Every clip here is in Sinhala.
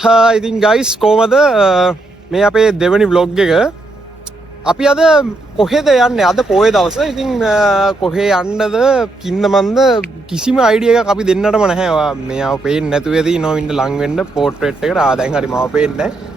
ඉතින් ගයිස් කෝමද මේ අපේ දෙවනි බ්ලොග් එක අපි අද කොහෙද යන්නේ අද පොයේ දවස ඉතින් කොහේ යන්නද කින්න මන්ද කිසිම අයිඩිය එකක් අපි දෙන්නටම නැහැ මෙයාව පේන්නේ නැතුව ඇති නෝවින්ද ලං වෙන්න පෝට්‍රේට් එකට දැන් හරි මාව පේන්නේ නැහැ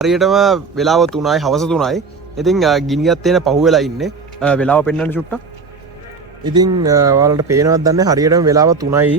හරියටම වෙලාව 3යි හවස 3යි. ඉතින් ගිනියත් තේන පහුවෙලා ඉන්නේ. වෙලාව පෙන්වන්න චුට්ටක්. ඉතින් ඔයාලට පේනවද දන්නේ හරියටම වෙලාව 3යි.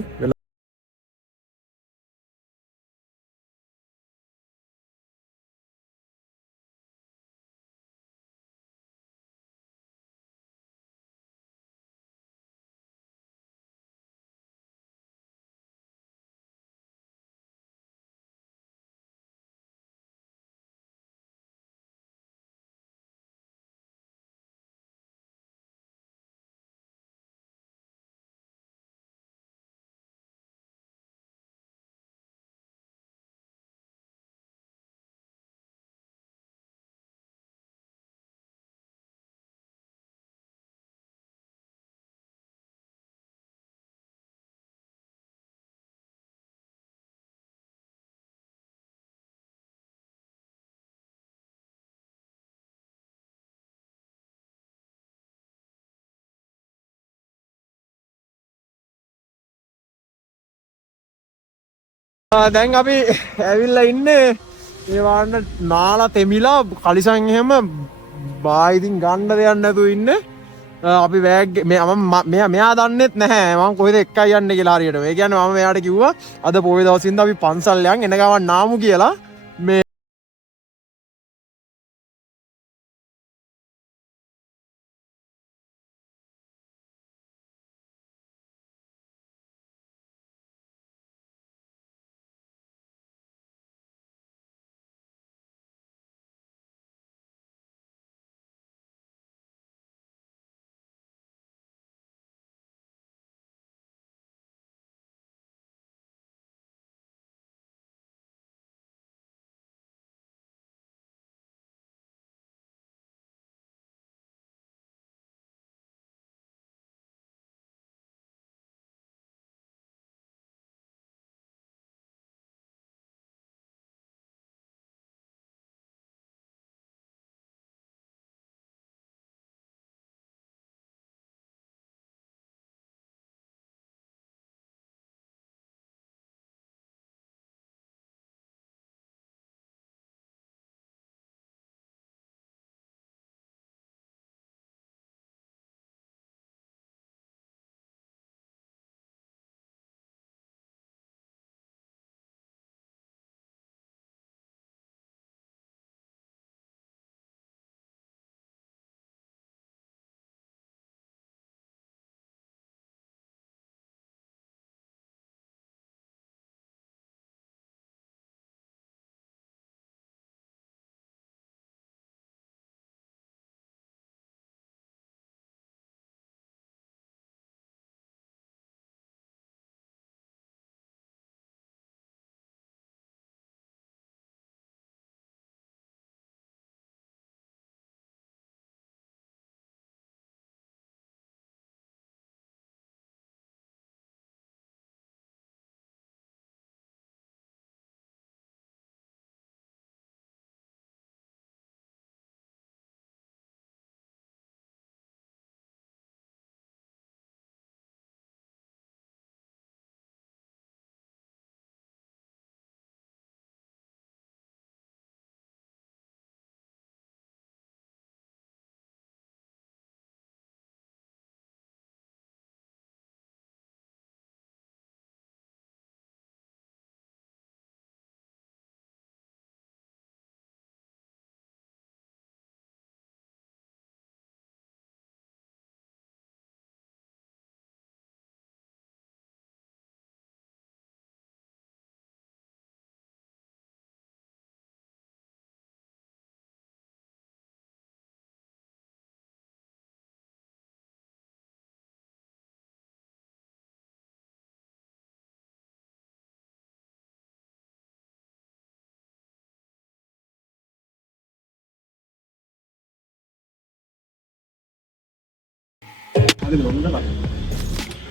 දැන් අපි ඇවිල්ලා ඉන්නේ මේ වාන්න නාලා තෙමිලා කලිසම් එහෙම බායිදින් ගන්න දෙයක් නැතුව ඉන්නේ අපි වැෑග් මෙයා දන්නෙත් නැහැ මම කොහෙද එක්කයි යන්න කියලා හරියට. ඒ කියන්නේ මම මෙයාට කිව්වා අද පොයේ දවසින්ද අපි පන්සල් යන් එන ගමන් නාමු කියලා. මේ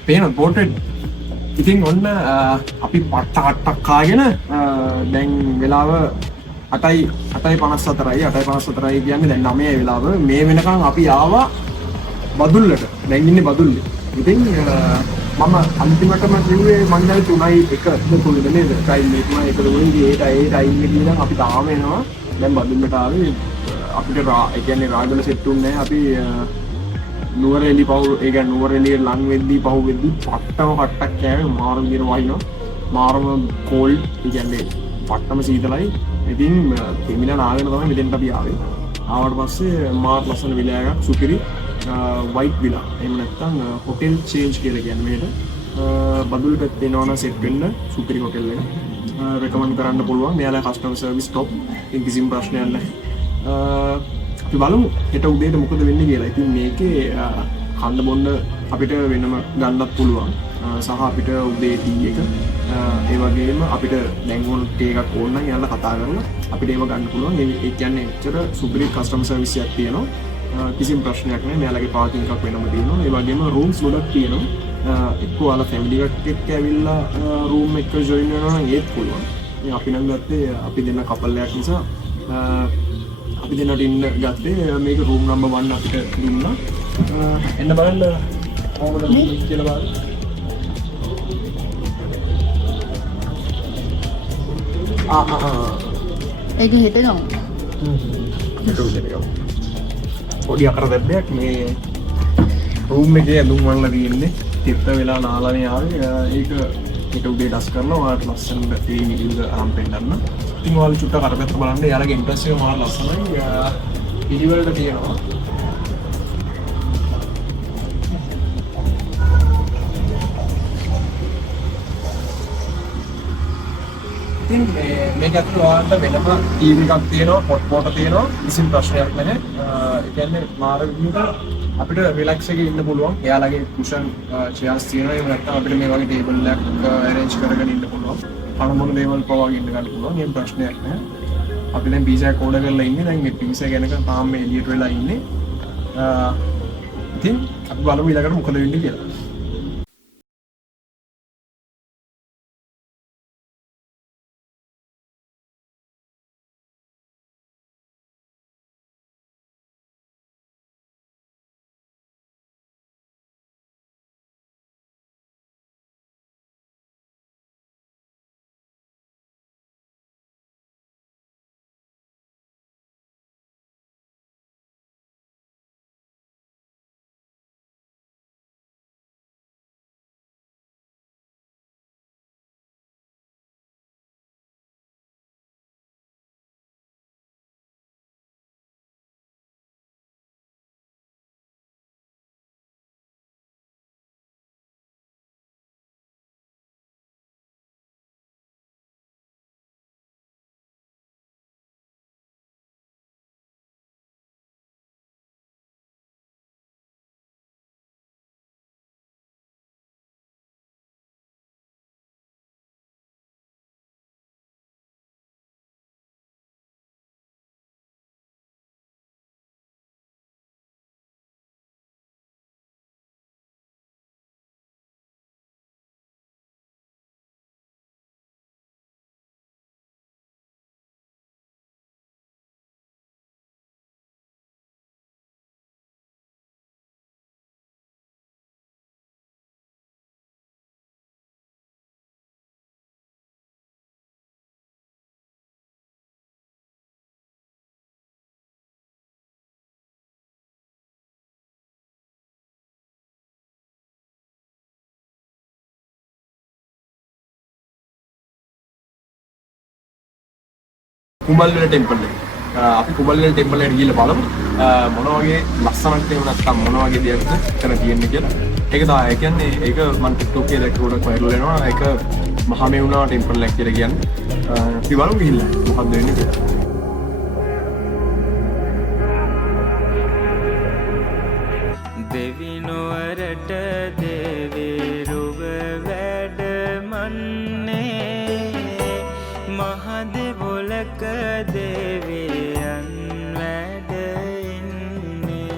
පේන පෝට්‍රේට් ඉතින් ඔන්න අපි පට්ටක් කාගෙන දැන් වෙලාව 8:54යි කියන්නේ දැන් 9 වෙලාව මේ වෙනකන් අපි ආවා බදුල්ලට. දැන් ඉන්නේ බදුල්ලේ. ඉතින් මම අන්තිමටම කිව්වේ මං දැන් 3:01 නේද ටයිම් එක 3:01 ඒ ටයිම් එකේ ඉඳන් අපි තාම එනවා. දැන් බදුල්ලට ආවේ අපිට ඒ කියන්නේ රාගල සෙට් උන්නේ අපි නුවරඑලි පහු ඒ කියන්නේ නුවරඑලිය ලං වෙද්දී පහු වෙද්දී පට්ටක් කෑවේ මාරම දින වහිනවා. මාරම කෝල්ඩ් ඒ කියන්නේ පට්ටම සීතලයි. ඉතින් කෙමිලා නාගෙන තමයි මෙතෙන්ට අපි ආවේ. ආවට පස්සේ මාර ලස්සන විලායක් සුපිරි වයිට් විලා. එහෙම නැත්නම් හොටෙල් චේන්ජ් කියලා කියන්නේ මේකට. බදුල් පැත්තේ එනවනම් සෙට් වෙන්න සුපිරි හොටෙල් එක. රෙකමන්ඩ් කරන්න පුළුවන්. මෙයාලා කස්ටමර් සර්විස් টপ. කිසිම ප්‍රශ්නයක් නැහැ. අපි බලමු හෙට උදේට මොකද වෙන්නේ කියලා. ඉතින් මේකේ කන්න බොන්න අපිට වෙනම ගන්නත් පුළුවන්. සහ අපිට උදේ ටී එක ඒ වගේම අපිට දැන් ඕන ටී එකක් ඕන නම් යන්න කතා කරලා අපිට ඒව ගන්න පුළුවන්. ඒ කියන්නේ එච්චර සුපිරි කස්ටමර් සර්විස් එකක් තියෙනවා. කිසිම ප්‍රශ්නයක් නැහැ. මෙයාලගේ පාර්කින් එකක් වෙනම තියෙනවා. ඒ වගේම රූම්ස් ගොඩක් තියෙනවා. එක්කෝ ඔයාලා ෆැමිලි එකක් එක්ක ඇවිල්ලා රූම් එක ජොයින් වෙනවා නම් ඒත් පුළුවන්. ඉතින් අපි නම් ගත්තේ අපි දෙන්න කපල් එකක් නිසා අපි දෙන්නට ඉන්න ගත්තේ මේක රූම් නම්බර් 1 අපිට දුන්නා. එන්න බලන්න කොහොමද කියලා බලන්න. ඒක හිතෙනවා. පොඩි අකරදැබ්බයක් මේ රූම් එකේ ඇඳුම් වල තියෙන්නේ තිත්ත වෙලා නාලානේ ආවේ ඒක උදේ ඩස් කරනවා ඔයාලට ලස්සනට ෆීලිං ඉල්ල ආම් පෙන්නන්න. ඉතින් ඔයාලා චුට්ටක් අර පැත්ත බලන්න යාළුවගේ ඉන්ට්‍රස් එක මාර ලස්සනයි. පිළිවෙලට තියෙනවා. ඉතින් මේක ඇතුළේ ඔයාලට වෙනම ටීවී එකක් තියෙනවා, හොට් පොට් තියෙනවා. කිසිම ප්‍රශ්නයක් නැහැ. ඒ කියන්නේ මාර විදිහට අපිට රිලැක්ස් එකේ ඉන්න පුළුවන්. එයාලගේ කුෂන් චෙයර්ස් තියෙනවා. එහෙම නැත්නම් අපිට මේ වගේ ටේබල් එකක් arrange කරගෙන ඉන්න පුළුවන්. කන මොන දේවල් පවාගෙන ඉන්න ගන්න පුළුවන්. එහෙම ප්‍රශ්නයක් නැහැ. අපි දැන් පීසා එක ඕඩර් කරලා ඉන්නේ. දැන් මේ පීසා ගැනක තාම මේ එළියට වෙලා ඉන්නේ. ඉතින් අපි බලමු ඊළඟට මොකද වෙන්නේ කියලා. කුඹල්වල ටෙම්පල් එක. අපි කුඹල්වල ටෙම්පල් එකට ගිහිල්ලා බලමු. මොන වගේ ලස්සනක් එහෙම නැත්නම් මොන වගේ දෙයක්ද එතන තියෙන්නේ කියලා. ඒක තමයි. ඒ කියන්නේ ඒක මම TikTok එකේ දැක්ක ගොඩක් වයිරල් වෙනවා. ඒක මහමෙවුනා ටෙම්පල් එක කියලා කියන්නේ. අපි බලමු ගිහිල්ලා මොකක්ද වෙන්නේ කියලා. දෙවිනොවරට දෙවිරුව වැඩමන්නේ මහදෙවොලක දෙවියන් වැඩ ඉන්නේ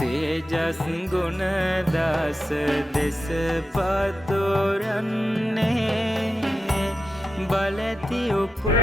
තේජස් ගුණ දස දෙස පතුරන්නේ බලති උකුල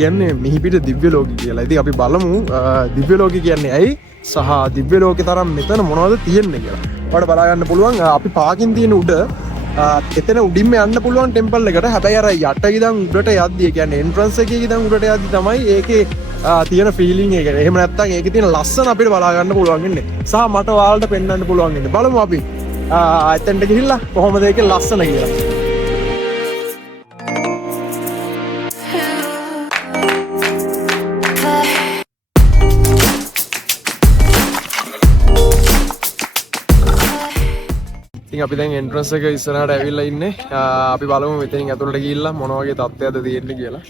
කියන්නේ මිහිපිට දිව්‍ය ලෝකය කියලා. ඉතින් අපි බලමු දිව්‍ය ලෝකය කියන්නේ ඇයි සහ දිව්‍ය ලෝකේ තරම් මෙතන මොනවද තියෙන්නේ කියලා. ඔයාලට බලා ගන්න පුළුවන් අපි පාකින් තියෙන උඩ එතන උඩින්ම යන්න පුළුවන් ටෙම්පල් එකට. හැබැයි අර යට ඉඳන් උඩට යද්දි කියන්නේ එන්ට්‍රන්ස් එකේ ඉඳන් උඩට යද්දි තමයි ඒකේ තියෙන ෆීලිං එක. එහෙම නැත්නම් ඒකේ තියෙන ලස්සන අපිට බලා ගන්න පුළුවන් ඉන්නේ. සහ මට ඔයාලට පෙන්වන්න පුළුවන් ඉන්නේ. බලමු අපි එතනට ගිහිල්ලා කොහොමද ඒකේ ලස්සන කියලා. ඉතින් අපි දැන් එන්ට්‍රන්ස් එක ඉස්සරහට ඇවිල්ලා ඉන්නේ. අපි බලමු මෙතනින් ඇතුළට ගිහිල්ලා මොන වගේ තත්ත්වයක්ද තියෙන්නේ කියලා.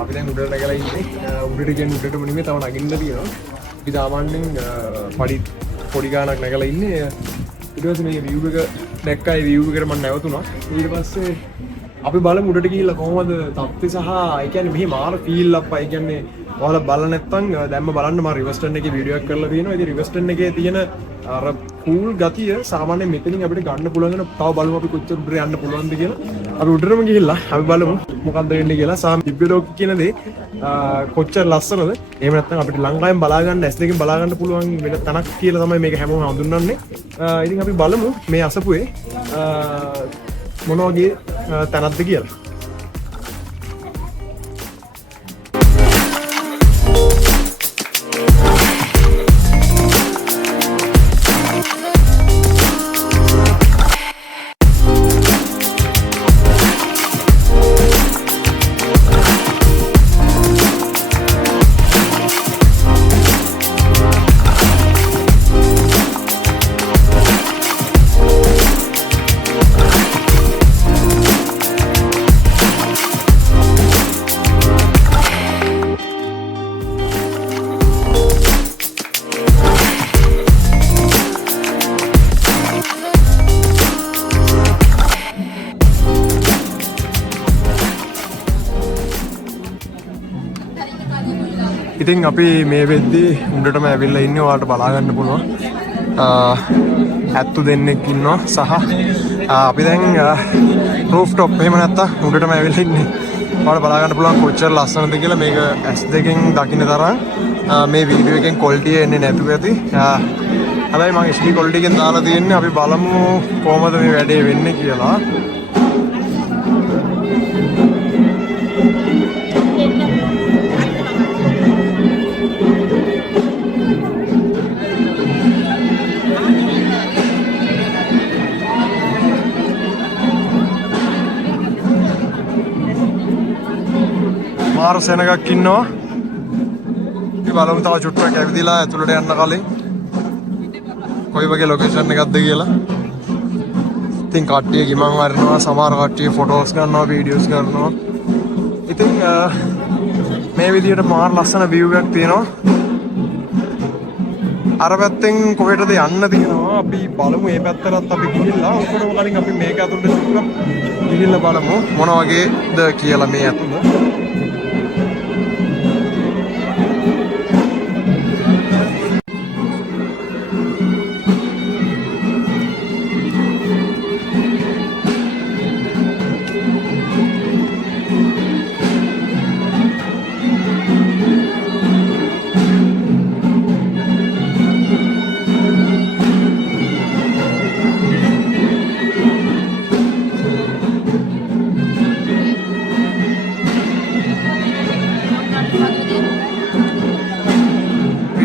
අපි දැන් උඩට නැගලා ඉන්නේ. උඩට කියන්නේ උඩටම නෙමෙයි තව නගින්න තියෙනවා. අපි සාමාන්‍යයෙන් පොඩි ගානක් නැගලා ඉන්නේ. ඊට පස්සේ මේ view එක දැක්කා. ඒ view එකට මම නැවතුණා. ඊට පස්සේ අපි බලමු උඩට ගිහිල්ලා කොහොමද තත්ත්වය සහ ඒ කියන්නේ මෙහි මාර ෆීල් අප්පා. ඒ කියන්නේ ඔයාලා බලලා නැත්නම් දැම්ම බලන්න මම රිවර්ස්ටන් එකේ වීඩියෝ එකක් කරලා තියෙනවා. ඉතින් රිවර්ස්ටන් එකේ තියෙන අර කූල් ගතිය සාමාන්‍යයෙන් මෙතනින් අපිට ගන්න පුළුවන් වෙන. තව බලමු අපි කොච්චර උඩට යන්න පුළුවන්ද කියලා. අපි උඩටම ගිහිල්ලා අපි බලමු මොකක්ද වෙන්නේ කියලා. දිව්‍ය ලෝක කියන දේ කොච්චර ලස්සනද. එහෙම නැත්නම් අපිට ලංකාවෙන් බලා ගන්න ඇස් දෙකෙන් බලා ගන්න පුළුවන් වෙන තැනක් කියලා තමයි මේක හැමෝම හඳුන්වන්නේ. ඉතින් අපි බලමු මේ අසපුවේ මොන වගේ තැනක්ද කියලා. ඉතින් අපි මේ වෙද්දී උඩටම ඇවිල්ලා ඉන්නේ. ඔයාලට බලා ගන්න පුළුවන්. ඇත්තු දෙන්නෙක් ඉන්නවා සහ අපි දැන් රූෆ් টොප් එහෙම නැත්තම් උඩටම ඇවිල්ලා ඉන්නේ. ඔයාලට බලා ගන්න පුළුවන් කොච්චර ලස්සනද කියලා. මේක S2කින් දකින්න තරම් මේ වීඩියෝ එකෙන් ක්වොලිටි එන්නේ නැතුව ඇති. හැබැයි මම HD ක්වොලිටි එකෙන් දාලා තියෙන්නේ. අපි බලමු කොහොමද මේ වැඩේ වෙන්නේ කියලා. මාරු සෙනගක් ඉන්නවා. අපි බලමු තව චුට්ටක් ඇවිදලා ඇතුළට යන්න කලින් කොයි වගේ ලොකේෂන් එකක්ද කියලා. ඉතින් කට්ටිය ගිමන් වරනවා, සමහර කට්ටිය ෆොටෝස් ගන්නවා, වීඩියෝස් කරනවා. ඉතින් මේ විදිහට මාර ලස්සන view එකක් තියෙනවා. අර පැත්තෙන් කොහෙටද යන්න තියෙනවා. අපි බලමු මේ පැත්තටත් අපි ගිහිල්ලා ඔක්කොම කලින් අපි මේක ඇතුළට චුට්ටක් ගිහිල්ලා බලමු මොන වගේද කියලා මේ ඇතුළ.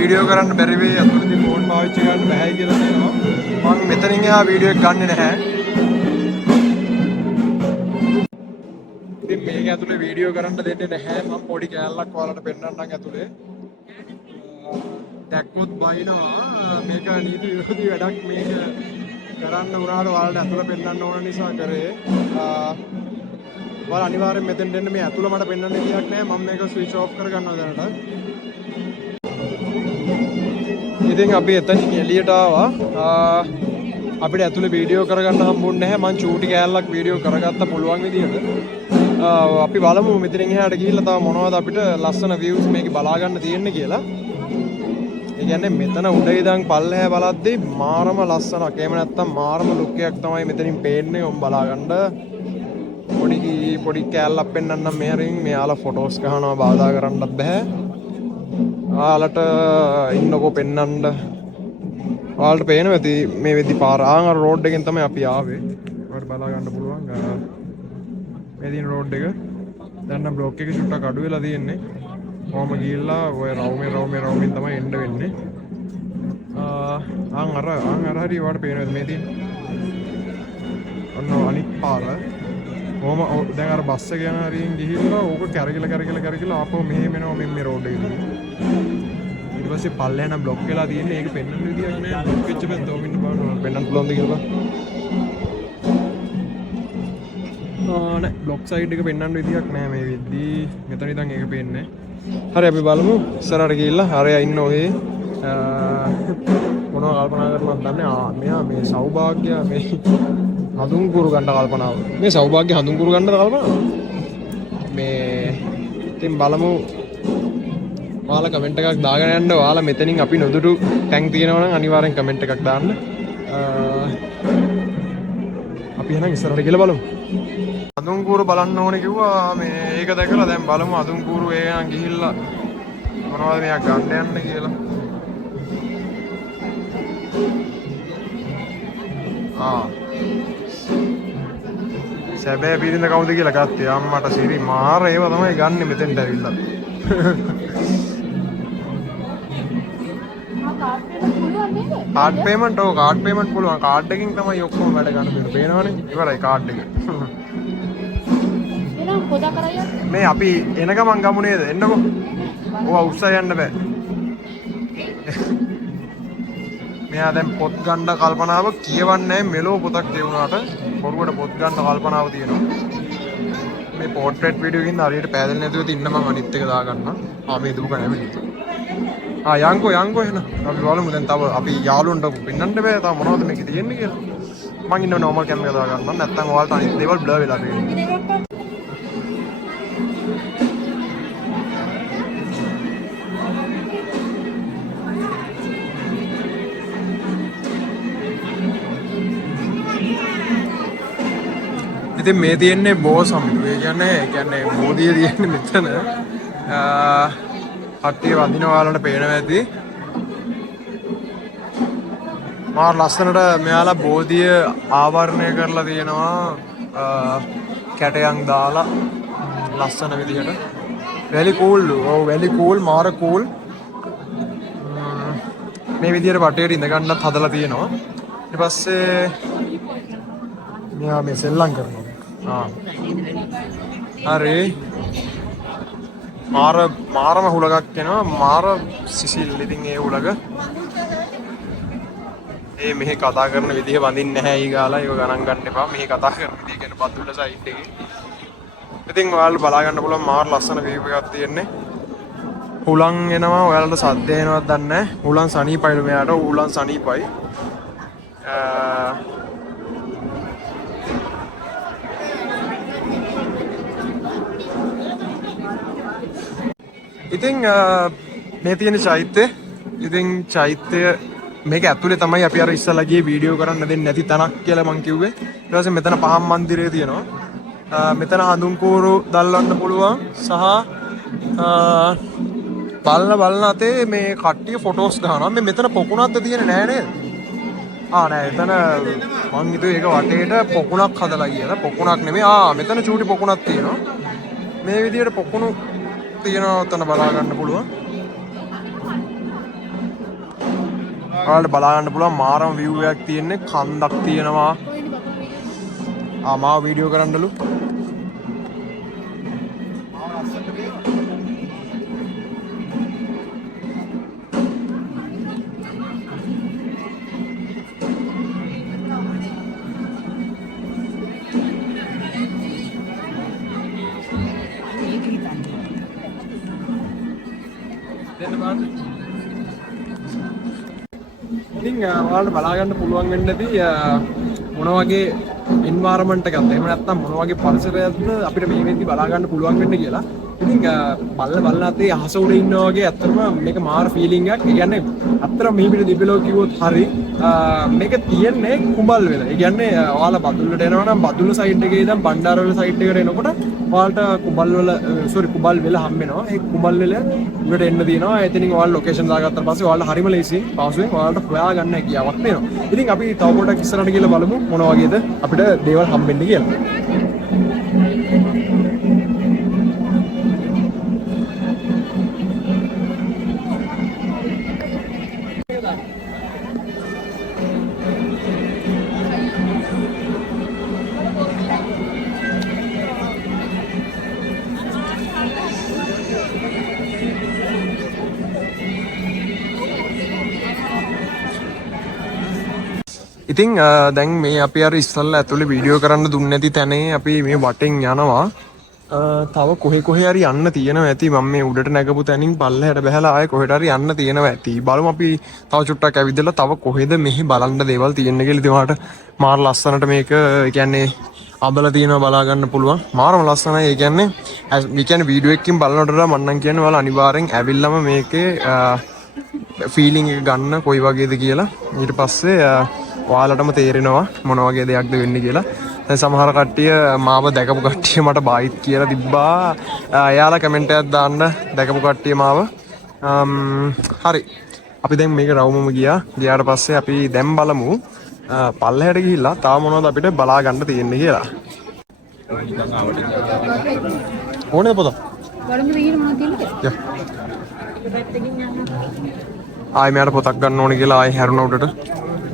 වීඩියෝ කරන්න බැරි වෙයි අතුලදී ෆෝන් පාවිච්චි කරන්න බෑ කියලා කියනවා. මම මෙතනින් එහා වීඩියෝ එක ගන්නෙ නැහැ. ඉතින් මේක ඇතුලේ වීඩියෝ කරන්න දෙන්නේ නැහැ. මම පොඩි කෑල්ලක් ඔයාලට පෙන්නන්නම් ඇතුලේ. දැක්කොත් බයිනවා. මේක නීති විරෝධී වැඩක්. මේක කරන්න උනාට ඔයාලට ඇතුලේ පෙන්නන්න ඕන නිසා කරේ. ඔයාලා අනිවාර්යෙන් මෙතෙන්ට එන්න. මේ ඇතුල මට පෙන්නන්න දෙයක් නැහැ. මම මේක ස්විච් ඔෆ් කරගන්නවා දැනට. ඉතින් අපි එතනින් එළියට ආවා. අපිට ඇතුලේ වීඩියෝ කරගන්න හම්බුන්නේ නැහැ. මං චූටි කෑල්ලක් වීඩියෝ කරගත්ත පුළුවන් විදිහට. අපි බලමු මෙතනින් එහාට ගිහිල්ලා තව මොනවද අපිට ලස්සන views මේකේ බලා ගන්න තියෙන්නේ කියලා. ඒ කියන්නේ මෙතන උඩ ඉඳන් පල්ලෙහා බලද්දී මාරම ලස්සනක්. එහෙම නැත්තම් මාරම ලුක් එකක් තමයි මෙතනින් පේන්නේ. ඔම් බලා ගන්න. පොඩි කෑල්ලක් පෙන්නන්නම් මෙහරින්. මෙයාලා ෆොටෝස් ගහනවා බාධා කරන්නත් බෑ. ඔයාලට ඉන්නකෝ පෙන්නන්න. ඔයාලට පේනවා ඇති මේ වෙද්දි පාර අර රෝඩ් එකෙන් තමයි අපි ආවේ. ඔයාලට බලා ගන්න පුළුවන්. මේ දින රෝඩ් එක. දැන් නම් බ්ලොක් එක චුට්ටක් අඩු වෙලා තියෙන්නේ. කොහොම ගිහිල්ලා ඔය රවුමෙන් තමයි එන්න වෙන්නේ. අර හරි ඔයාලට පේනවද මේ දින? ඔන්න අනිත් පාර. කොහොම දැන් අර බස් එක යන හරියෙන් ගිහිල්ලා ඕක කැරකිලා ආපහු මෙහෙම එනවා මේ රෝඩ් එකේ. ඊට පස්සේ පල්ලේ යන බ්ලොක් වෙලා තියෙන්නේ. ඒක පෙන්වන්න විදියක් නෑ. බ්ලොක් වෙච්ච පැත්ත ඔමින්න බලන්න පෙන්වන්න පුළුවන්ද කියලා. නෑ බ්ලොක් සයිඩ් එක පෙන්වන්න විදියක් නෑ මේ වෙද්දී. මෙතන ඉඳන් ඒක පේන්නේ. හරි අපි බලමු ඉස්සරහට ගිහිල්ලා හරිය ඉන්න ඔහේ මොනවා කල්පනා කරනවද දන්නේ. මෙයා මේ සෞභාග්‍ය මේ හඳුන්කුරු ගන්න කල්පනාව. මේ සෞභාග්‍ය හඳුන්කුරු ගන්නද කල්පනාව? මේ ඉතින් බලමු. ඔයාලා කමෙන්ට් එකක් දාගෙන යන්න. ඔයාලා මෙතනින් අපි නොදුටු ටැංක් තියෙනවා නම් අනිවාර්යෙන් කමෙන්ට් එකක් දාන්න. අපි එහෙනම් ඉස්සරහට ගිහලා බලමු. හඳුන්කුරු බලන්න ඕනේ කිව්වා. මේ ඒක දැකලා දැන් බලමු හඳුන්කුරු එහෙනම් ගිහිල්ලා මොනවද මෙයා ගන්න යන්නේ කියලා. සැබෑ පිරිඳ කවුද කියලා ගත්තේ අම්මට සිරි මාර ඒව තමයි ගන්නෙ මෙතෙන්ට ඇවිල්ලා. කාඩ් පේමන්ට් පුළුවන්. කාඩ් එකකින් තමයි ඔක්කොම වැඩ ගන්න දෙන්නේ. පේනවනේ ඉවරයි කාඩ් එක. එහෙනම් පොදා කරයිද? මේ අපි එන ගමන් ගමු නේද? එන්නකෝ. ඕවා උස්සා යන්න බෑ. මෙයා දැන් පොත් ගන්න කල්පනාව කියවන්නේ මෙලෝ පොතක් කියවුනාට බොරුවට පොත් ගන්න කල්පනාව තියෙනවා. මේ පෝට්‍රේට් වීඩියෝ එකකින් හරියට පෑදෙන්නේ නැතුව තින්න මම අනිත් එක දාගන්න. මේ දුක නැවෙන්නේ. යංකෝ එහෙනම් අපි බලමු දැන් තව අපි යාළුවන්ට පෙන්නන්න බෑ තව මොනවද මේකේ තියෙන්නේ කියලා. මං ඉන්න නෝමල් කැමරා එක දාගන්නම්. නැත්නම් ඔයාලට අනිත් දේවල් බ්ලර් වෙලා තියෙනවා. ඉතින් මේ තියෙන්නේ බෝසම්. ඒ කියන්නේ බෝධිය තියෙන්නේ මෙතන. කට්ටිය වදින ඔයාලට පේනවා ඇති. මාර ලස්සනට මෙයාලා බෝධිය ආවරණය කරලා තියෙනවා. කැටයන් දාලා ලස්සන විදිහට. very cool. very cool. මාර cool. මේ විදිහට වටේට ඉඳ ගන්නත් හදලා තියෙනවා. ඊට පස්සේ මෙයා මේ සෙල්ලම් කරනවා. හරි මාරම හුලගක් එනවා. මාර සිසිල්. ඉතින් ඒ හුලග මෙහි කතා කරන විදිහ වඳින්නේ නැහැ ඊගාලා. ඒක ගණන් ගන්න එපා. මෙහි කතා කරන විදිහ කියන බද්දුල සයිඩ් එකේ. ඉතින් ඔයාලට බලා ගන්න පුළුවන් මාර ලස්සන වීව් එකක් තියෙන්නේ. හුලං එනවා. ඔයාලට සද්ද එනවද දන්නේ නැහැ. හුලං සනීපයිලු මෙයාට. හුලං සනීපයි. ඉතින් මේ තියෙන චෛත්‍ය. ඉතින් චෛත්‍ය මේක ඇතුලේ තමයි අපි අර ඉස්සලා ගියේ වීඩියෝ කරන්න දෙන්නේ නැති තැනක් කියලා මං කිව්වේ. ඊට පස්සේ මෙතන පහන් මන්දිරය තියෙනවා. මෙතන හඳුන්කෝරු දල්වන්න පුළුවන් සහ බලන අතේ මේ කට්ටිය ෆොටෝස් ගන්නවා. මේ මෙතන පොකුණක්ද තියෙන්නේ නෑ නේද? නෑ එතන මං හිතුවේ ඒක වටේට පොකුණක් හදලා කියලා. පොකුණක් නෙමෙයි. මෙතන චූටි පොකුණක් තියෙනවා. මේ විදියට පොකුණු තියෙනවා. ඔතන බලා ගන්න පුළුවන්. ඔයාලට බලා ගන්න පුළුවන් මාරම view එකක් තියෙන්නේ. කන්දක් තියෙනවා. මාව වීඩියෝ කරන්නලු. ඉතින් ඔයාලට බලා ගන්න පුළුවන් වෙන්නදී මොන වගේ එන්වයරන්මන්ට් එකක්ද එහෙම නැත්නම් මොන වගේ පරිසරයක්ද අපිට මේ වෙද්දි බලා ගන්න පුළුවන් වෙන්නේ කියලා. ඉතින් බල්ල අතේ අහස උඩ ඉන්නා වගේ ඇත්තටම මේක මාර ෆීලිං එකක්. ඒ කියන්නේ අත්තර මේ පිට දිබ්බලෝ කිව්වොත් හරි මේක තියෙන්නේ කුඹල් වෙල. ඒ කියන්නේ ඔයාලා බදුල්ලට එනවා නම් බදුල්ල සයිඩ් එකේ ඉඳන් බණ්ඩාරවල සයිඩ් එකට එනකොට ඔයාලට කුඹල් වෙල හම්බ වෙනවා. ඒ කුඹල් වෙල උඩට එන්න තියෙනවා. එතනින් ඔයාලා ලොකේෂන් දාගත්තාට පස්සේ ඔයාලා හරිම ලේසි පාසුවෙන් ඔයාලට හොයා ගන්න හැකියාවක් තියෙනවා. ඉතින් අපි තව පොඩක් ඉස්සරහට ගිහලා බලමු මොන වගේද අපිට දේවල් හම්බෙන්නේ කියලා. ඉතින් දැන් මේ අපි අර ඉස්සල්ලා ඇතුලේ වීඩියෝ කරන්න දුන්නේ නැති තැනේ අපි මේ වටෙන් යනවා. තව කොහේ හරි යන්න තියෙනවා ඇති. මම මේ උඩට නැගපු තැනින් පල්ලෙහාට බහැලා ආයේ කොහෙට හරි යන්න තියෙනවා ඇති. බලමු අපි තව චුට්ටක් ඇවිදලා තව කොහෙද මෙහි බලන්න දේවල් තියෙන්නේ කියලා. ඉතින් ඔයාලට මාර ලස්සනට මේක කියන්නේ අබල තියෙනවා බලා ගන්න පුළුවන්. මාරම ලස්සනයි. ඒ කියන්නේ වීඩියෝ එකකින් බලනකොට මම නම් කියන්නේ ඔයාලා අනිවාර්යෙන් ඇවිල්ලාම මේකේ ෆීලිං එක ගන්න කොයි වගේද කියලා. ඊට පස්සේ ඔයාලටම තේරෙනවා මොන වගේ දෙයක්ද වෙන්නේ කියලා. දැන් සමහර කට්ටිය මාව දැකපු කට්ටිය මට බයිට් කියලා තිබ්බා. එයාලා කමෙන්ට් එකක් දාන්න දැකපු කට්ටිය මාව. හරි. අපි දැන් මේක රවුමම ගියාට පස්සේ අපි දැන් බලමු පල්ලෙහාට ගිහිල්ලා තාම මොනවද අපිට බලා ගන්න තියෙන්නේ කියලා. ඕනේ පොත. බලමු විහිර මොනවද තියෙන්නේ. ආයි මෙයාට පොතක් ගන්න ඕනේ කියලා ආයි හැරුණ උඩට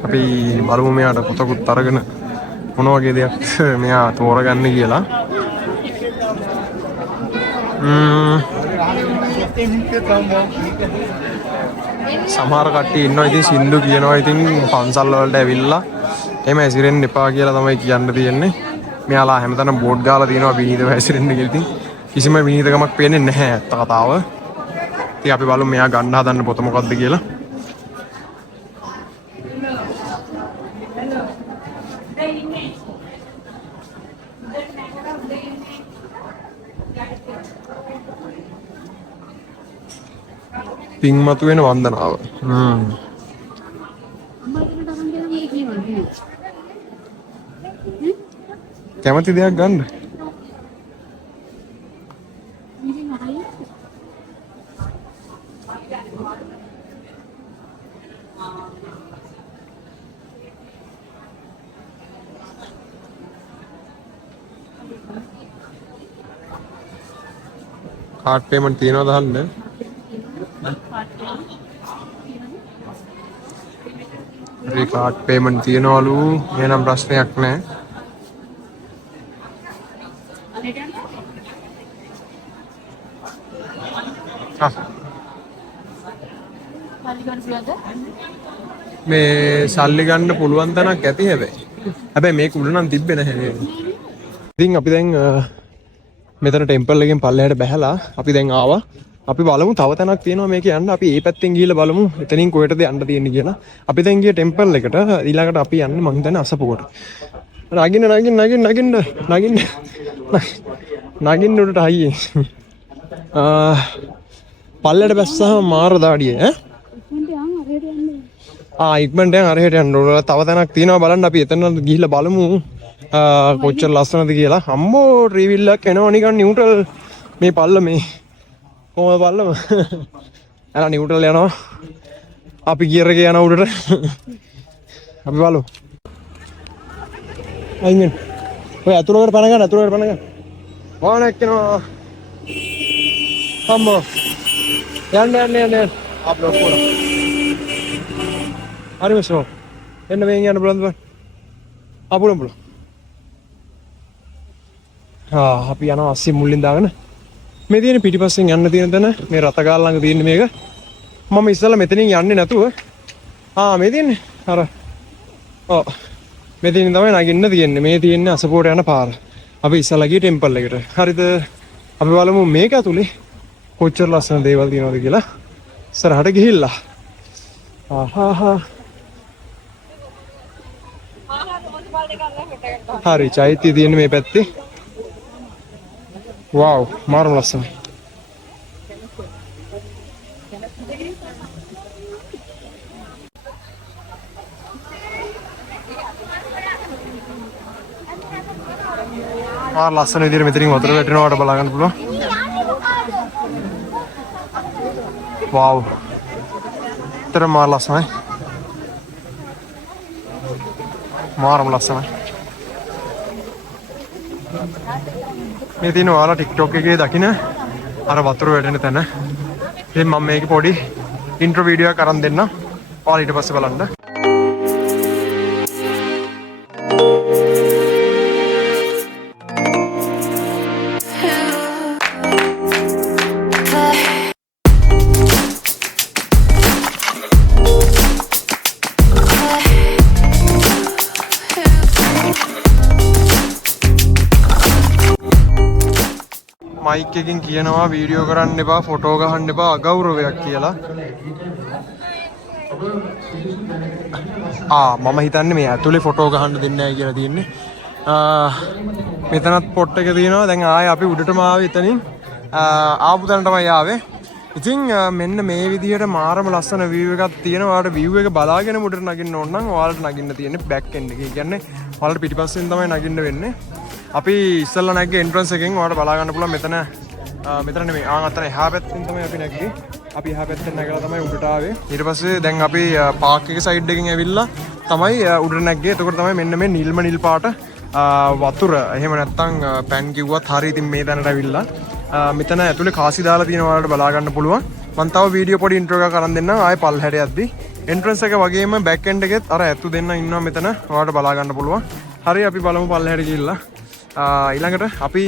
අපි බලමු මෙයාට පොතකුත් අරගෙන මොන වගේ දෙයක් මෙයා තෝරගන්න කියලා. සමහර කට්ටිය ඉන්නවා ඉතින් සින්දු කියනවා ඉතින් පන්සල් වලට ඇවිල්ලා එහෙම ඇසිරෙන්න එපා කියලා තමයි කියන්න තියෙන්නේ. මෙයාලා හැමතැනම බෝඩ් ගාලා තියෙනවා විනීතව ඇසිරෙන්න කියලා. ඉතින් කිසිම විනීතකමක් පේන්නේ නැහැ අත්ත කතාව. ඉතින් අපි බලමු මෙයා ගන්න හදන්න පොත මොකද්ද කියලා. පින්මතු වෙන වන්දනාව. කැමති දෙයක් ගන්න. කාඩ් පේමන්ට් තියනවද අහන්න? කාඩ් පේමන්ට් තියනවලු. එහෙනම් ප්‍රශ්නයක් නැහැ. මේ සල්ලි ගන්න පුළුවන් තැනක් ඇති හැබැයි මේක උඩ නම් තිබ්බේ නැහැ නේද? ඉතින් අපි දැන් මෙතන ටෙම්පල් එකෙන් පල්ලෙහාට බැහැලා අපි දැන් ආවා. අපි බලමු තව තැනක් තියෙනවා මේක යන්න. අපි මේ පැත්තෙන් ගිහලා බලමු එතනින් කොහෙටද යන්න තියෙන්නේ කියලා. අපි දැන් ගියේ ටෙම්පල් එකට. ඊළඟට අපි යන්නේ මං හිතන්නේ අසපුවට. නගින්න උඩට හයියේ. පල්ලෙට බැස්සම මාර දාඩිය ඉක්මනට යන් අරහෙට යන්න ඕන. තව තැනක් තියෙනවා බලන්න. අපි එතන ගිහිල්ලා බලමු කොච්චර ලස්සනද කියලා. අම්මෝ ට්‍රීවිල්ලක් එනවා නිකන් නිව්ටල් මේ පල්ල මේ කොහොමද පල්ලම එලා නිව්ටල් යනවා. අපි ගියර් එකේ යන උඩට අපි බලමු. අයින් ඔය අතුරකට පණ ගන්න. ඕනෙක් යනවා. අම්මෝ යන්න අප්ලෝඩ් කරනවා. හරි මිස්ෝ එන්න මේ යන්න බලන්න බෑ. අපුලම් අපි යනවා අස්සේ මුල්ලින් දාගෙන. මේ තියෙන පිටිපස්සෙන් යන්න තියෙන තැන මේ රතගාල ළඟ තියෙන මේක. මම ඉස්සෙල්ලා මෙතනින් යන්නේ නැතුව මේ තියෙන්නේ අර මෙතනින් තමයි නගින්න තියෙන්නේ. මේ තියෙන්නේ අසපුවට යන පාර. අපි ඉස්සෙල්ලා ගියේ ටෙම්පල් එකට. හරිද? අපි බලමු මේක ඇතුලේ කොච්චර ලස්සන දේවල් තියෙනවද කියලා. ඉස්සරහට ගිහිල්ලා හරි චෛත්‍ය තියෙන මේ පැත්තේ. වව් මාරම ලස්සනයි. මාර ලස්සන විදිහට මෙතනින් වතුර වැටෙනවට බලා ගන්න පුළුවන්. වව්. තර මාර ලස්සනයි. මාරම ලස්සනයි. මේ තියෙන ඔයාලා TikTok එකේ දකින අර වතුර වැටෙන තැන. ඉතින් මම මේක පොඩි ඉන්ට්‍රෝ වීඩියෝ එකක් අරන් දෙන්නම්. ඔයාලා ඊට පස්සේ බලන්න. මයික් එකකින් කියනවා වීඩියෝ කරන්න එපා ෆොටෝ ගහන්න එපා අගෞරවයක් කියලා. මම හිතන්නේ මේ ඇතුලේ ෆොටෝ ගහන්න දෙන්නේ නැහැ කියලා තියෙන්නේ. මෙතනත් පොට් එක තියෙනවා. දැන් ආයේ අපි උඩටම ආවේ එතනින්. ආපු තැන තමයි ආවේ. ඉතින් මෙන්න මේ විදිහට මාරම ලස්සන view එකක් තියෙනවා. ඔයාලට view එක බලාගෙන උඩට නගින්න ඕන නම් ඔයාලට නගින්න තියෙන්නේ back end එකේ. කියන්නේ ඔයාලට පිටිපස්සෙන් තමයි නගින්න වෙන්නේ. අපි ඉස්සල්ලා නැග්ගේ එන්ට්‍රන්ස් එකෙන් ඔයාලට බලා ගන්න පුළුවන් මෙතන නෙමෙයි අතන එහා පැත්තෙන් තමයි අපි නැග්ගේ. අපි එහා පැත්තෙන් නැගලා තමයි උඩට ආවේ. ඊට පස්සේ දැන් අපි පාක් එක සයිඩ් එකකින් ඇවිල්ලා තමයි උඩට නැග්ගේ. එතකොට තමයි මෙන්න මේ නිල් පාට වතුර එහෙම නැත්නම් පැන් කිව්වත් හරි. ඉතින් මේ තැනට ඇවිල්ලා මෙතන ඇතුලේ කාසි දාලා තියෙනවා ඔයාලට බලා ගන්න පුළුවන්. මම තව වීඩියෝ පොඩි ඉන්ට්‍රෝ එකක් අරන් දෙන්නම් ආයේ පල්හැට යද්දි. එන්ට්‍රන්ස් එක වගේම බෑක් එන්ඩ් එකෙත් අර ඇතු දෙන්න ඉන්නවා මෙතන ඔයාලට බලා ගන්න පුළුවන්. හරි අපි බලමු පල්හැට ගිහිල්ලා. ඊළඟට අපි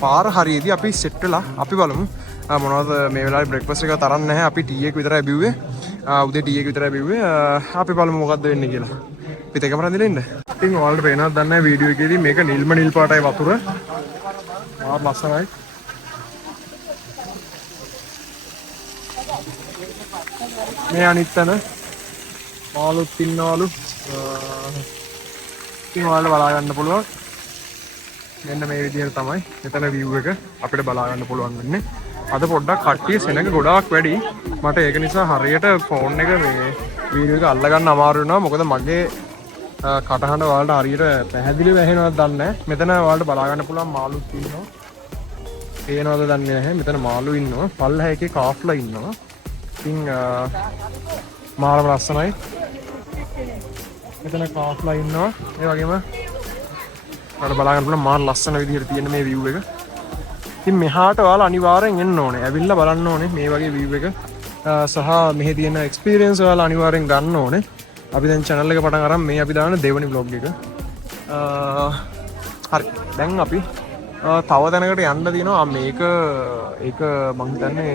පාර හරියේදී අපි සෙට් වෙලා අපි බලමු මොනවද මේ වෙලාවේ බ්‍රෙක්ෆාස්ට් එක තරම් නැහැ. අපි ටී එක විතරයි බිව්වේ. උදේ ටී එක විතරයි බිව්වේ. අපි බලමු මොකද්ද වෙන්නේ කියලා. පිට එකම රැඳිලා ඉන්න. ඉතින් ඔයාලට පේනවද දන්නේ නැහැ වීඩියෝ එකේදී මේක නිල් පාටයි වතුර. ලස්සනයි. මේ අනිත් තැන මාළුත් ඉන්නවලු. ඉතින් ඔයාලට බලා ගන්න පුළුවන්. මෙන්න මේ විදිහට තමයි මෙතන view එක අපිට බලා ගන්න පුළුවන් වෙන්නේ. අද පොඩ්ඩක් කට්ටිය සෙනඟ ගොඩාක් වැඩි. මට ඒක නිසා හරියට ෆෝන් එක මේ වීඩියෝ එක අල්ල ගන්න අමාරු වෙනවා. මොකද මගේ කටහඬ ඔයාලට හරියට පැහැදිලිව ඇහෙනවද දන්නේ නැහැ. මෙතන ඔයාලට බලා ගන්න පුළුවන් මාළුත් ඉන්නවා. පේනවද දන්නේ නැහැ. මෙතන මාළු ඉන්නවා. පල්ලහැ එකේ කාෆ්ලා ඉන්නවා. ඉතින් මාළම ලස්සනයි. මෙතන කාෆ්ලා ඉන්නවා. ඒ වගේම ඔයාලට බලා ගන්න පුළුවන් මාර ලස්සන විදිහට තියෙන මේ view එක. ඉතින් මෙහාට ඔයාලා අනිවාර්යෙන් එන්න ඕනේ. ඇවිල්ලා බලන්න ඕනේ මේ වගේ view එක. සහ මෙහි තියෙන experience ඔයාලා අනිවාර්යෙන් ගන්න ඕනේ. අපි දැන් channel එක පටන් අරන් මේ අපි දාන දෙවනි vlog එක. හරි. දැන් අපි තව තැනකට යන්න තියෙනවා. මේක ඒක මං හිතන්නේ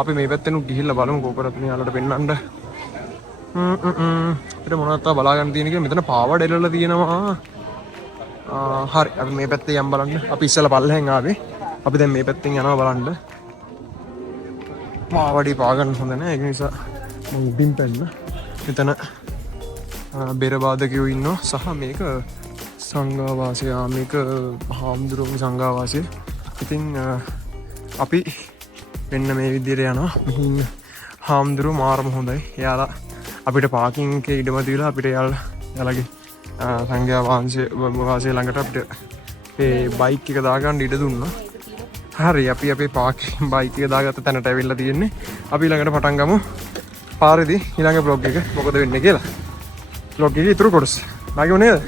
අපි මේ පැත්තෙන් ගිහිල්ලා බලමු කොකරත් මෙයාලට පෙන්නන්න. අපිට මොනවද තව බලා ගන්න තියෙන කියලා මෙතන පාවඩ එල්ලලා තියෙනවා. හරි අපි මේ පැත්තේ යම් බලන්න. අපි ඉස්සෙල්ලා පල්ලෙහෙන් ආවේ. අපි දැන් මේ පැත්තෙන් යනවා බලන්න. පාවඩි පාගන්න හොඳ නැහැ. ඒක නිසා මම උඩින් පැන්න. මෙතන බෙර බාදකයෝ ඉන්නවා. සහ මේක සංඝාවාසය. මේක හාමුදුරුවෝ සංඝාවාසය. ඉතින් අපි මෙන්න මේ විදිහට යනවා. මෙහින් හාමුදුරුවෝ මාරම හොඳයි. එයාලා අපිට පාකින් එකේ ඉඩම දීලා අපිට යාළගේ සංඝයා වහන්සේ ළඟට අපිට ඒ බයික් එක දාගන්න ඉඩ දුන්නා. හරි අපි අපේ පාකින් බයික් එක දාගත්ත තැනට ඇවිල්ලා තියෙන්නේ. අපි ළඟට පටන් ගමු පාරේදී ඊළඟ vlog එක මොකද වෙන්නේ කියලා. vlog එකේ ඊතුරු කොටස. නාගිව නේද?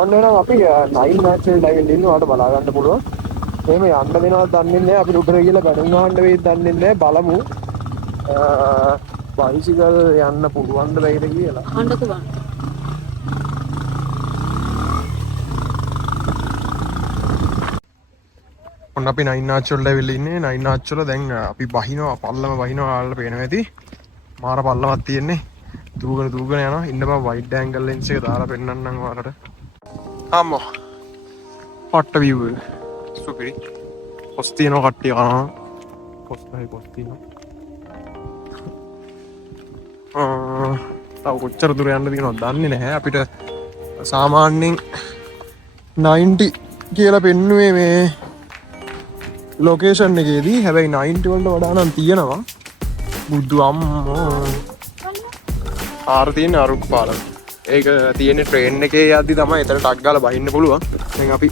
ඔන්න එහෙනම් අපි 9 national diving ඉන්නවාට බලා ගන්න පුළුවන්. එහෙම යන්න දෙනවද දන්නේ නැහැ. අපි උඩට ගිහලා බැනුම් අහන්න වෙයිද දන්නේ නැහැ. බලමු. බයිසිකල් යන්න පුළුවන්ද බැයිද කියලා. අහන්නකෝ බං. ඔන්න අපි 9 national diving ඉන්නේ. 9 national දැන් අපි බහිනවා පල්ලම බහිනවා ආල්ල පේනවා ඇති. මාර පල්ලමක් තියෙන්නේ. දුවගෙන යනවා. ඉන්න බා වයිඩ් ඇන්ගල් ලෙන්ස් එක දාලා පෙන්නන්නම් ඔයාලට. අම්මෝ. පට්ට view එක. සුපිරි. පොස් තියෙනවා කට්ටිය කරනවා. පොස් තියෙනවා. තව කොච්චර දුර යන්න තියෙනවද දන්නේ නැහැ. අපිට සාමාන්‍යයෙන් 90 කියලා පෙන්නුවේ මේ ලොකේෂන් එකේදී. හැබැයි 90 වලට වඩා නම් තියෙනවා. බුදු අම්මෝ. ආර තියෙන අරුක් පාලම. ඒක තියෙන්නේ ට්‍රේන් එකේ යද්දි තමයි එතන ටක් ගාලා බහින්න පුළුවන්. දැන් අපි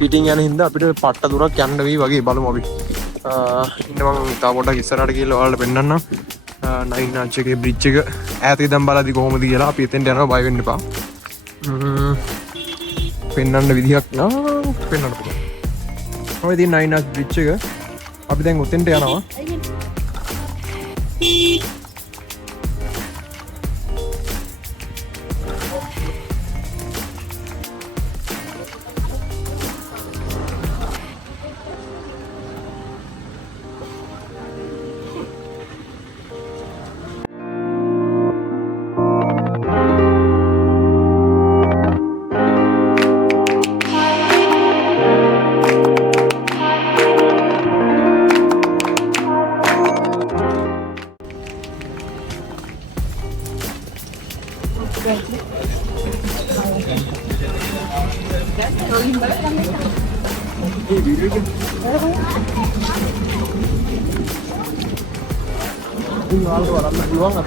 පිටින් යන හින්දා අපිට පට්ට දුරක් යන්න වෙයි වගේ බලමු අපි. ඉන්න මම තව පොඩ්ඩක් ඉස්සරහට ගිහලා ඔයාලට පෙන්නන්නම්. 9 notch එකේ බ්‍රිජ් එක ඈත ඉඳන් බලද්දි කොහොමද කියලා. අපි එතෙන්ට යනවා බය වෙන්න එපා. පෙන්නන්න විදිහක් නා පෙන්නන්න පුළුවන්. ඔය ඉතින් 9 notch බ්‍රිජ් එක අපි දැන් උතෙන්ට යනවා.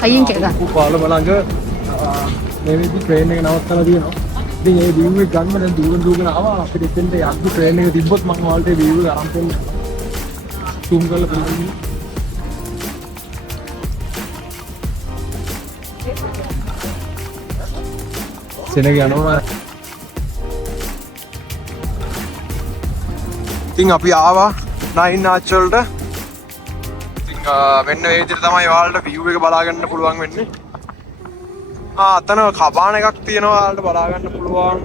අයියෙන් කියලා. පාල බලංග මේ විදි ට්‍රේන් එක නවත්තලා තියෙනවා. ඉතින් ඒ view එක ගන්න දැන් දුවගෙන ආවා. අපිට එතෙන්ට යද්දි ට්‍රේන් එක තිබ්බොත් මම ඔයාලට ඒ view එක අරන් දෙන්න. zoom කරලා බලන්න. සෙනග යනවා. ඉතින් අපි ආවා 9 notch වලට. මෙන්න මේ විදිහට තමයි ඔයාලට view එක බලා ගන්න පුළුවන් වෙන්නේ. අතන කබාන එකක් තියෙනවා ඔයාලට බලා ගන්න පුළුවන්.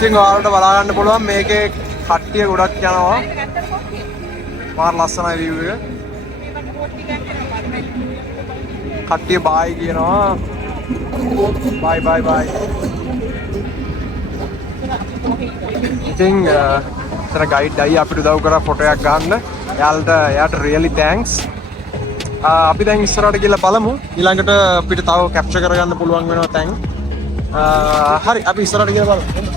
ඉතින් ඔයාලට බලා ගන්න පුළුවන් මේකේ කට්ටිය ගොඩක් යනවා. මාර ලස්සනයි view එක. කට්ටිය බයි කියනවා. බයි බයි බයි. ඉතින් තර ගයිඩ් අයියා අපිට උදව් කරා ෆොටෝ එකක් ගන්න. එයාට really thanks. අපි දැන් ඉස්සරහට ගිහලා බලමු. ඊළඟට අපිට තව කැප්චර් කරගන්න පුළුවන් වෙනවා තැන්. හරි අපි ඉස්සරහට ගිහලා බලමු.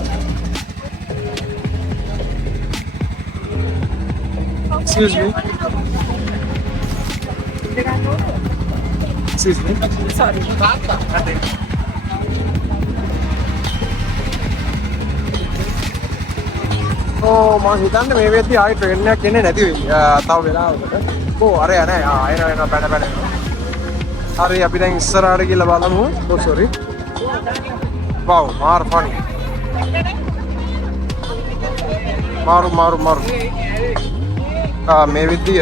Excuse me. Excuse me. Sorry. මම හිතන්නේ මේ වෙද්දි ආයි ට්‍රේන් එකක් එන්නේ නැති වෙයි. තව වෙලාවකට. අරය නෑ. එනවා පැන. හරි අපි දැන් ඉස්සරහට ගිහලා බලමු. sorry. wow, මාර funny. මාරු. මේ වෙද්දි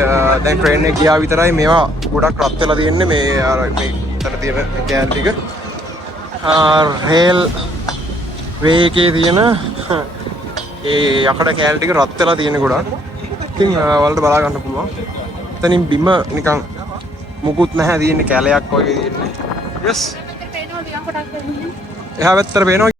දැන් ට්‍රේන් එක ගියා විතරයි මේවා ගොඩක් රත් වෙලා තියෙන්නේ මේ මේ තන තියෙන කෑල් ටික. රේල් වේ එකේ තියෙන ඒ යකඩ කෑල් ටික රත් වෙලා තියෙන ගොඩක්. ඉතින් ඔයාලට බලා ගන්න පුළුවන්. එතනින් බිම නිකන් මුකුත් නැහැ තියෙන්නේ කැලයක් වගේ තියෙන්නේ. yes. එහා පැත්තට පේනවා.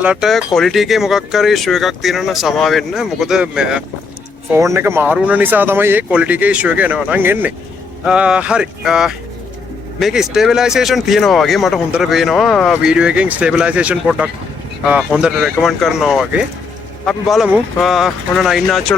ඔයාලට ක්වොලිටි එකේ මොකක් හරි ඉෂුව එකක් තියෙනවා නම් සමා වෙන්න. මොකද ෆෝන් එක මාරු වුණ නිසා තමයි මේ ක්වොලිටි එකේ ඉෂුව එක එනවා නම් එන්නේ. හරි. මේක ස්ටේබිලයිසේෂන් තියෙනවා වගේ මට හොඳට පේනවා. වීඩියෝ එකෙන් ස්ටේබිලයිසේෂන් පොඩ්ඩක් හොඳට රෙකමන්ඩ් කරනවා වගේ. අපි බලමු. ඔන්න 9 notch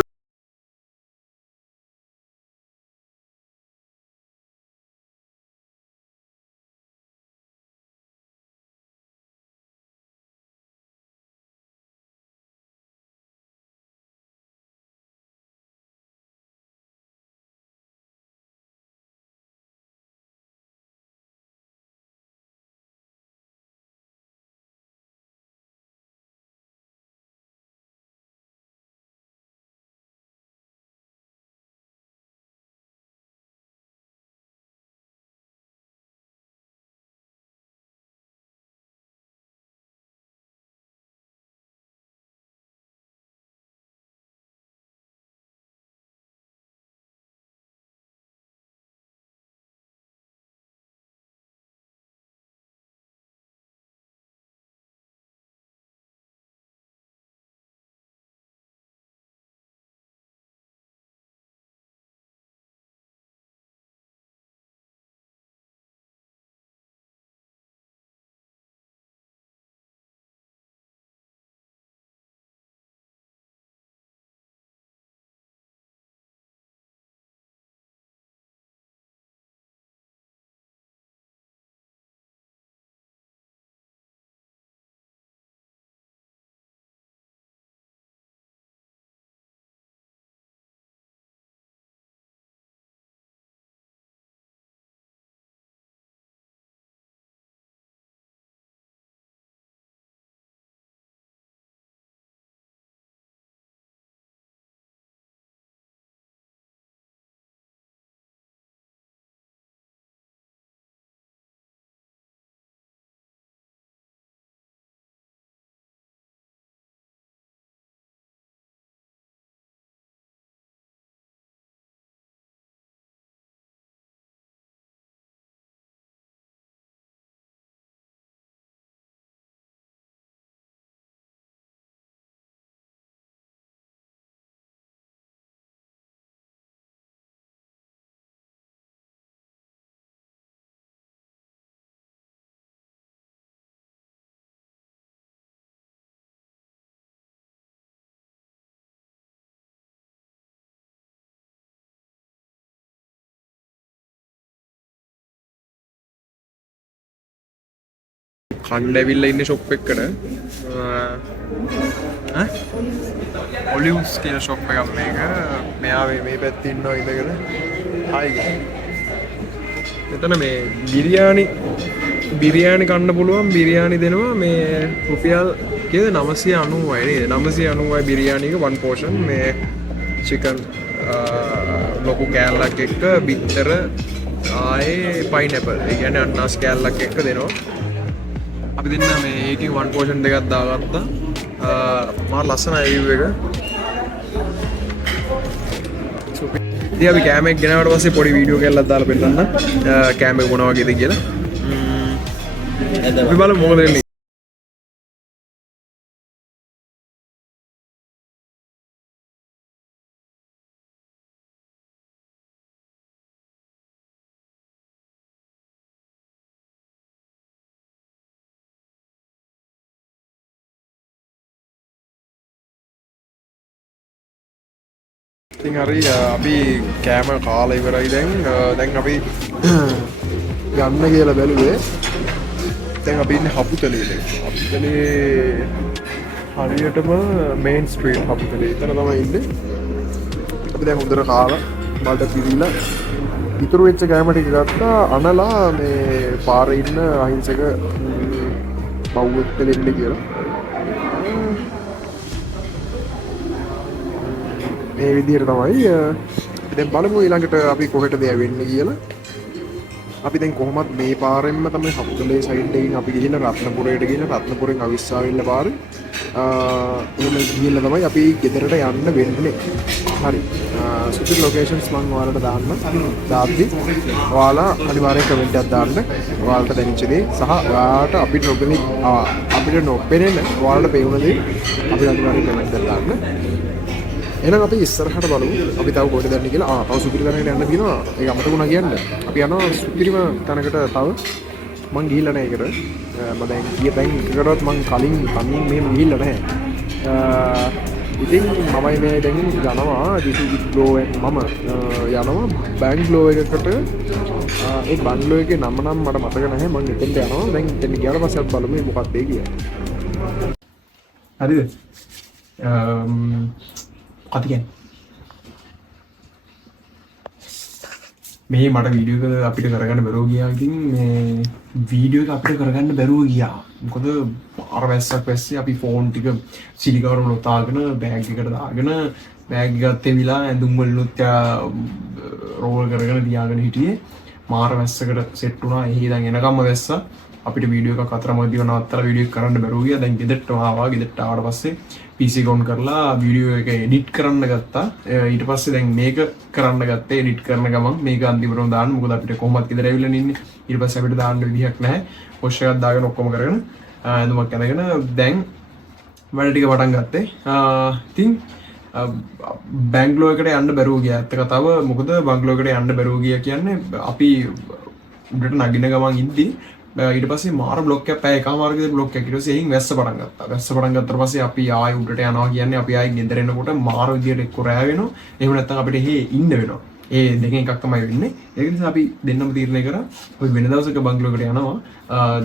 කණ්ඩ ඇවිල්ලා ඉන්නේ ෂොප් එකකට. ඔලිව්ස් කියන ෂොප් එකක් මේක. මෙයා මේ පැත්තේ ඉන්නවා ඉඳගෙන. හායි. මෙතන මේ බිරියානි කන්න පුළුවන්. බිරියානි දෙනවා මේ රුපියල් කීයද 990යි නේද? 990යි බිරියානි එක one portion මේ chicken ලොකු කෑල්ලක් එක්ක බිත්තර ආයේ pineapple. ඒ කියන්නේ අන්නාස් කෑල්ලක් එක්ක දෙනවා. අපි දෙන්න මේ ඒකේ one portion දෙකක් දාගත්තා. මාර ලස්සනයි view එක. ඉතින් අපි කෑම එක ගෙනාවට පස්සේ පොඩි වීඩියෝ එකක් දාලා පෙන්නන්න. කෑම එක මොනවා වගේද කියලා. අපි බලමු මොකද වෙන්නේ. ඉතින් හරි අපි කෑම කාලා ඉවරයි දැන් අපි යන්න කියලා බැලුවේ. දැන් අපි ඉන්නේ හපුතලේ. හරියටම මේන් ස්ට්‍රීට් හපුතලේ. එතන තමයි ඉන්නේ. අපි දැන් හොඳට කාලා මල්ට පිළිලා ඉතුරු වෙච්ච කෑම ටික ගත්තා අනලා මේ පාරේ ඉන්න අහිංසක බව්වෙක් දෙන්න කියලා. මේ විදිහට තමයි දැන් බලමු ඊළඟට අපි කොහෙටද යවෙන්නේ කියලා. අපි දැන් කොහොමත් මේ පාරෙන්ම තමයි හපුතලේ සයිඩ් එකකින් අපි ගිහින් රත්නපුරයට ගිහින් රත්නපුරෙන් අවිස්සාවෙන්න පාරේ එහෙම ගිහිල්ලා තමයි අපි ගෙදරට යන්න වෙන්නේ. හරි. සුපිරි ලොකේෂන්ස් මම ඔයාලට දාන්න. දාද්දි ඔයාලා අනිවාර්යෙන් කමෙන්ට් එකක් දාන්න. ඔයාලට දැනෙච්ච දේ සහ ඔයාලට අපිට නොපෙනෙන ඔයාලට පේන දේ අපිට අනිවාර්යෙන් කමෙන්ට් එකක් දාන්න. එහෙනම් අපි ඉස්සරහට බලමු. අපි තව කොහෙද යන්නේ කියලා. තව සුපිරි තැනකට යන්න තියෙනවා. ඒක අමතකුණා කියන්න. අපි යනවා සුපිරිම තැනකට තව. මං ගිහිල්ලා නැහැ ඒකට. මම දැන් ගිය තැන් එකකටවත් මං කලින් තනියෙන් මෙහෙම ගිහිල්ලා නැහැ. ඉතින් මමයි මේ දැන් යනවා ඩිසිග්ලෝ මම යනවා බැංග්ලෝ එකකට. ඒ බැංග්ලෝ එකේ නම නම් මට මතක නැහැ. මං එතෙන්ට යනවා. දැන් එතෙන් ගියාට පස්සේ බලමු මොකක්ද ඒ කියන්නේ. හරිද? කතිකන් මේ මට වීඩියෝ එක අපිට කරගන්න බැරුව ගියා. ඉතින් මේ වීඩියෝ එක අපිට කරගන්න බැරුව ගියා. මොකද පාර වැස්සක් වැස්සේ අපි ෆෝන් ටික සිලිකවර වල තාගෙන බෑග් එකට දාගෙන බෑග් එකත් එවිලා ඇඳුම් වලුත් රෝල් කරගෙන තියාගෙන හිටියේ. මාර වැස්සකට සෙට් වුණා. එහි දැන් එනකම්ම වැස්සා. අපිට වීඩියෝ එකක් අතරමැදිව නවත්තලා වීඩියෝ එක කරන්න බැරුව ගියා. දැන් ගෙදරට ආවා. ගෙදරට ආවට පස්සේ PC එක on කරලා වීඩියෝ එක එඩිට් කරන්න ගත්තා. ඊට පස්සේ දැන් මේක කරන්න ගත්තේ. එඩිට් කරන ගමන් මේක අන්තිමටම දාන්න. මොකද අපිට කොහොමවත් ගෙදර ඇවිල්ලා ඉන්නේ. ඊට පස්සේ අපිට දාන්න විදිහක් නැහැ. පොෂ් එකක් දාගෙන ඔක්කොම කරගෙන ඇඳුමක් අඳගෙන දැන් වැඩ ටික පටන් ගත්තේ. ඉතින් බැංග්ලෝ එකට යන්න බැරුව ගියා. ඇත්ත කතාව මොකද බැංග්ලෝ එකට යන්න බැරුව ගියා කියන්නේ අපි උඩට නගින ගමන් ඉද්දි ඊට පස්සේ මාර බ්ලොක් එකක් පැය එකමාරක බ්ලොක් එකක් ඊට පස්සේ එයින් වැස්ස පටන් ගත්තා. වැස්ස පටන් ගත්තට පස්සේ අපි ආයෙ උඩට යනවා කියන්නේ අපි ආයෙ ගෙදර එනකොට මාර විදියට එක්ක රෑ වෙනවා. එහෙම නැත්නම් අපිට එහෙ ඉන්න වෙනවා. ඒ දෙකෙන් එකක් තමයි වෙන්නේ. ඒක නිසා අපි දෙන්නම තීරණය කරා අපි වෙන දවසක බංගලෝ එකට යනවා.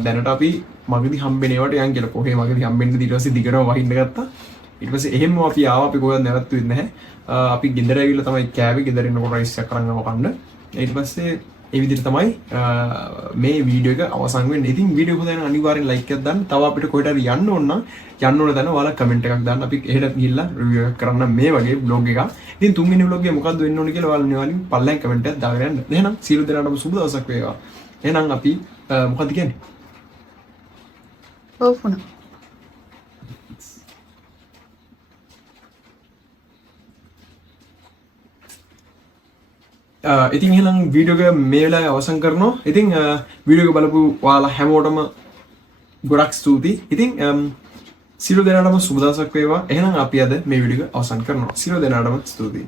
දැනට අපි මගදී හම්බෙන ඒවට යන් කියලා කොහේ මගදී හම්බෙන්නේ ඊට පස්සේ දිගටම වහින්න ගත්තා. ඊට පස්සේ එහෙම අපි ආවා. අපි කොහෙවත් නැවතුනේ නැහැ. අපි ගෙදර ඇවිල්ලා තමයි කෑවේ. ගෙදර ඉන්නකොට රයිස් එකක් අරන් ආව කන්න. ඊට පස්සේ ඒ විදිහට තමයි මේ වීඩියෝ එක අවසන් වෙන්නේ. ඉතින් වීඩියෝ එක හොඳ නම් අනිවාර්යෙන් ලයික් එකක් දාන්න. තව අපිට කොහෙට හරි යන්න ඕන නම් යන්න ඕන තැන ඔයාලා කමෙන්ට් එකක් දාන්න. අපි එහෙට ගිහිල්ලා රිවිව් එකක් කරන්න මේ වගේ vlog එකක්. ඉතින් තුන්වෙනි vlog එක මොකද්ද වෙන්න ඕන කියලා ඔයාලා නිවාලින් පල්ලෙන් කමෙන්ට් එකක් දාගෙන යන්න. එහෙනම් සියලු දෙනාටම සුබ දවසක් වේවා. එහෙනම් අපි මොකද්ද කියන්නේ? ඕෆුණා. ඉතින් එහෙනම් වීඩියෝ එක මේ වෙලාවේ අවසන් කරනවා. ඉතින් වීඩියෝ එක බලපු ඔයාලා හැමෝටම ගොඩක් ස්තුතියි. ඉතින් සියලු දෙනාටම සුබ දවසක් වේවා. එහෙනම් අපි අද මේ වීඩියෝ එක අවසන් කරනවා. සියලු දෙනාටම ස්තුතියි.